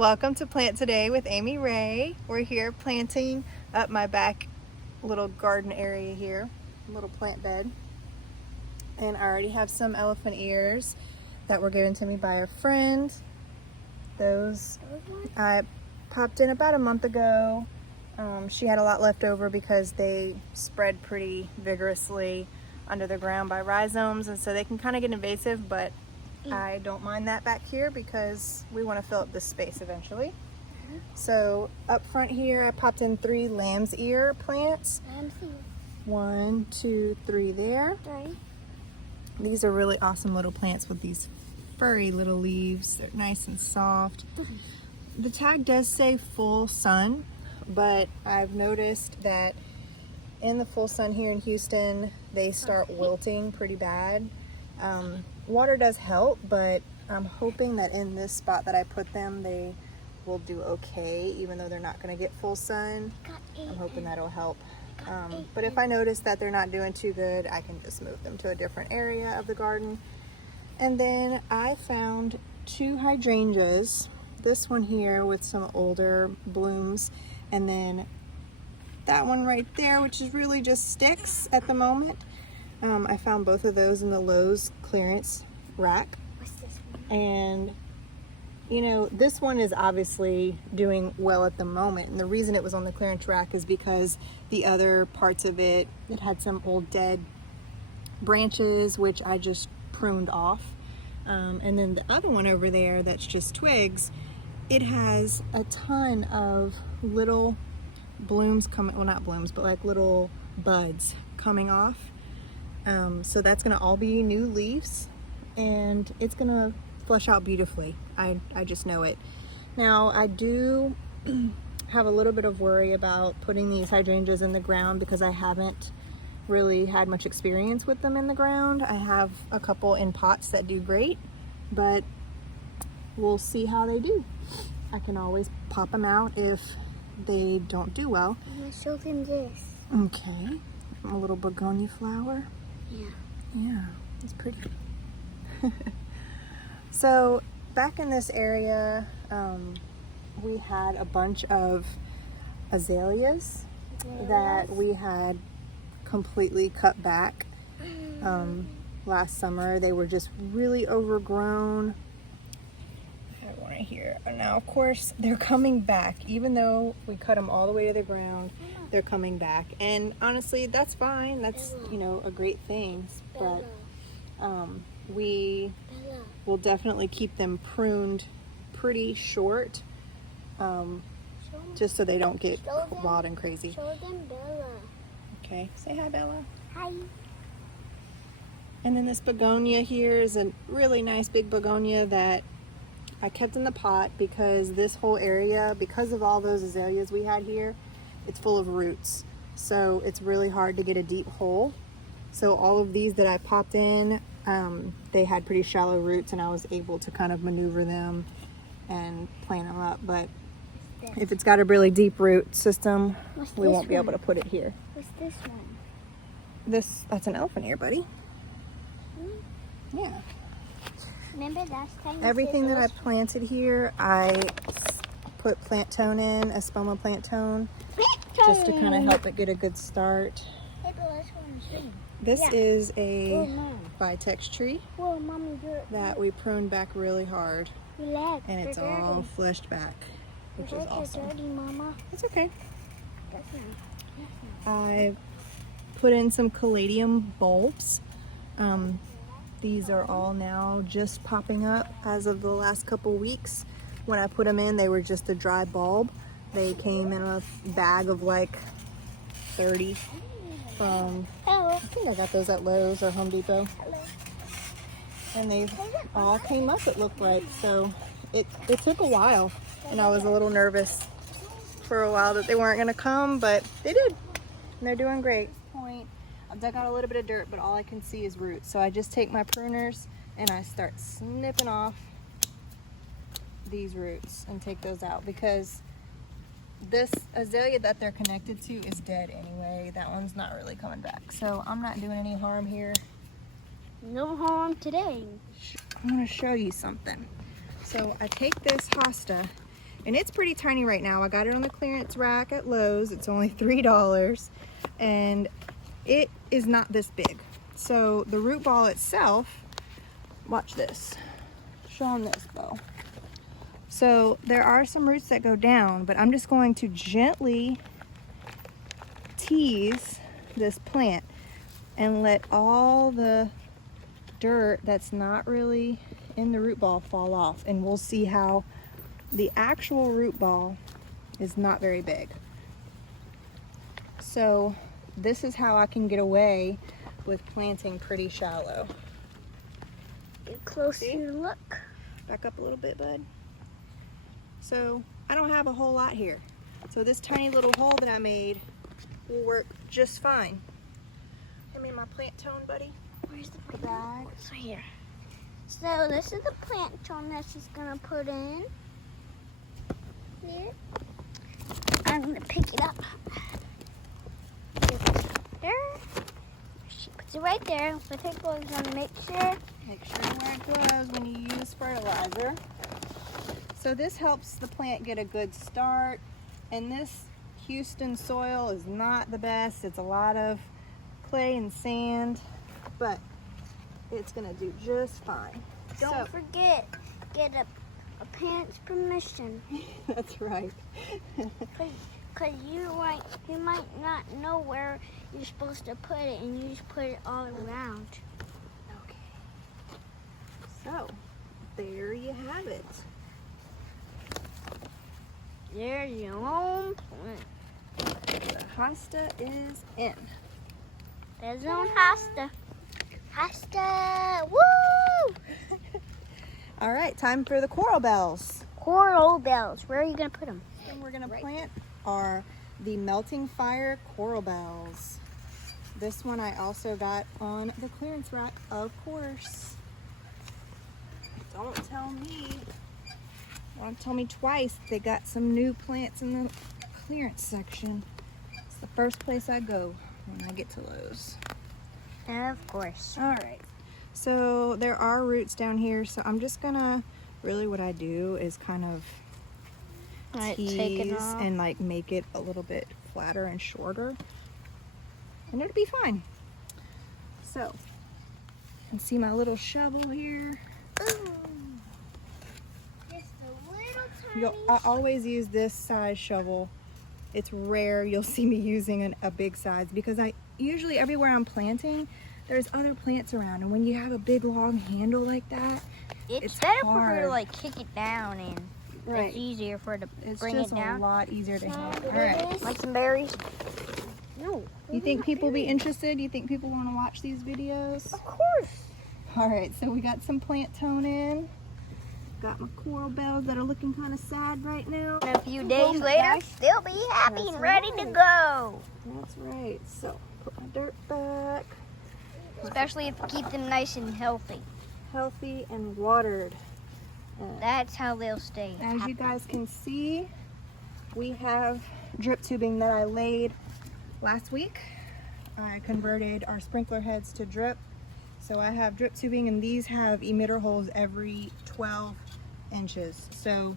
Welcome to Plant Today with Amy Ray. We're here planting up my back little garden area here, little plant bed. And I already have some elephant ears that were given to me by a friend. Those I popped in about a month ago. She had a lot left over because they spread pretty vigorously under the ground by rhizomes, and so they can kind of get invasive, but I don't mind that back here because we want to fill up this space eventually. So up front here I popped in 3 lamb's ear plants. 1, 2, 3 there. These are really awesome little plants with these furry little leaves. They're nice and soft. The tag does say full sun, but I've noticed that in the full sun here in Houston they start wilting pretty bad. Water does help, but I'm hoping that in this spot that I put them, they will do okay, even though they're not going to get full sun. I'm hoping that'll help. But if I notice that they're not doing too good, I can just move them to a different area of the garden. And then I found 2 hydrangeas. This one here with some older blooms, and then that one right there, which is really just sticks at the moment. I found both of those in the Lowe's clearance rack. What's this one? And you know, this one is obviously doing well at the moment, and the reason it was on the clearance rack is because the other parts of it had some old dead branches which I just pruned off. And then the other one over there that's just twigs, it has a ton of little blooms coming, well not blooms, but like little buds coming off. So that's gonna all be new leaves, and it's gonna flush out beautifully. I just know it. Now I do have a little bit of worry about putting these hydrangeas in the ground because I haven't really had much experience with them in the ground. I have a couple in pots that do great, but we'll see how they do. I can always pop them out if they don't do well. I'm gonna show them this. Okay, a little begonia flower. Yeah, it's pretty. So back in this area, we had a bunch of azaleas that we had completely cut back last summer. They were just really overgrown. I have one right here. And now, of course, they're coming back. Even though we cut them all the way to the ground, they're coming back. And honestly, that's fine. That's, you know, a great thing. But we will definitely keep them pruned pretty short, just so they don't get wild and crazy. Show them Bella. Okay, say hi, Bella. Hi. And then this begonia here is a really nice big begonia that I kept in the pot because this whole area, because of all those azaleas we had here, it's full of roots. So it's really hard to get a deep hole. So all of these that I popped in, they had pretty shallow roots, and I was able to kind of maneuver them and plant them up. But if it's got a really deep root system, we won't be able to put it here. What's this one? That's an elephant ear, buddy. Yeah. Remember last time? Everything that I planted here, I put plant tone in, espoma plant tone, just to kind of help it get a good start. Hey, Bella, let's go on the stream. This is a Oh, Mom. vitex tree Whoa, Mommy, do it. that we pruned back really hard, Relax. and it's they're all dirty. fleshed back, which is They're awesome. dirty, Mama. It's okay. That's nice. I put in some caladium bulbs. These are all now just popping up as of the last couple weeks. When I put them in, they were just a dry bulb. They came in a bag of like 30 from, I think I got those at Lowe's or Home Depot. And they all came up, it looked like. So it took a while, and I was a little nervous for a while that they weren't gonna come, but they did, and they're doing great. At this point, I've dug out a little bit of dirt, but all I can see is roots. So I just take my pruners and I start snipping off these roots and take those out, because this azalea that they're connected to is dead anyway. That one's not really coming back. So I'm not doing any harm here. No harm today. I'm gonna show you something. So I take this hosta And it's pretty tiny right now. I got it on the clearance rack at Lowe's. It's only $3 and it is not this big. So the root ball itself, watch this. Show them this though. So there are some roots that go down, but I'm just going to gently tease this plant and let all the dirt that's not really in the root ball fall off, and we'll see how the actual root ball is not very big. So this is how I can get away with planting pretty shallow. Get closer, See? look. Back up a little bit, bud. So I don't have a whole lot here. So this tiny little hole that I made will work just fine. Give me my plant tone, buddy. Where's the bag? It's right here. So this is the plant tone that she's gonna put in. Here. I'm gonna pick it up. There. She puts it right there with her gloves on to make sure. Make sure you wear gloves when you use fertilizer. So this helps the plant get a good start. And this Houston soil is not the best. It's a lot of clay and sand, but it's gonna do just fine. Don't forget, get a parent's permission. That's right. Cause you might not know where you're supposed to put it, and you just put it all around. Okay. So there you have it. There's your own plant. The hosta is in. There's your own hosta. Hosta! Woo! All right, time for the coral bells. Coral bells. Where are you gonna put them? And we're gonna plant are the melting fire coral bells. This one I also got on the clearance rack, of course. Don't tell me twice. They got some new plants in the clearance section. It's the first place I go when I get to Lowe's. Of course. All right, so there are roots down here, so I'm just gonna, really what I do is kind of tease take it off. and like make it a little bit flatter and shorter, and it'll be fine. So you can see my little shovel here. Ooh. Just a little tiny. I always use this size shovel. It's rare you'll see me using a big size, because I usually everywhere I'm planting there's other plants around, and when you have a big long handle like that, It's it's better for her hard. to like kick it down, and it's easier for her to It's bring just it down. a lot easier to handle. All right. Like some berries. No. You think people will be interested? You think people want to watch these videos? Of course. All right, so we got some plant tone in. Got my coral bells that are looking kind of sad right now. And a few Well, days later, guys, they'll be happy that's and ready to right. go. That's right. So put my dirt back. Especially if you keep them nice and healthy. Healthy and watered. That's how they'll stay As happy. you guys can see, we have drip tubing that I laid last week. I converted our sprinkler heads to drip. So I have drip tubing, and these have emitter holes every 12 inches. So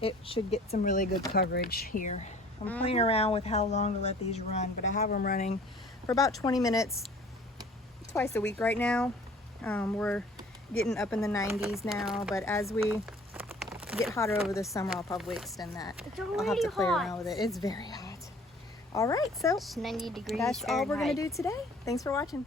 it should get some really good coverage here. I'm playing around with how long to let these run, but I have them running for about 20 minutes twice a week right now. We're getting up in the 90s now, but as we get hotter over the summer, I'll probably extend that. It's I'll have already to play hot. around with it. It's very hot. All right, so It's 90 degrees that's all we're going to Fahrenheit. do today. Thanks for watching.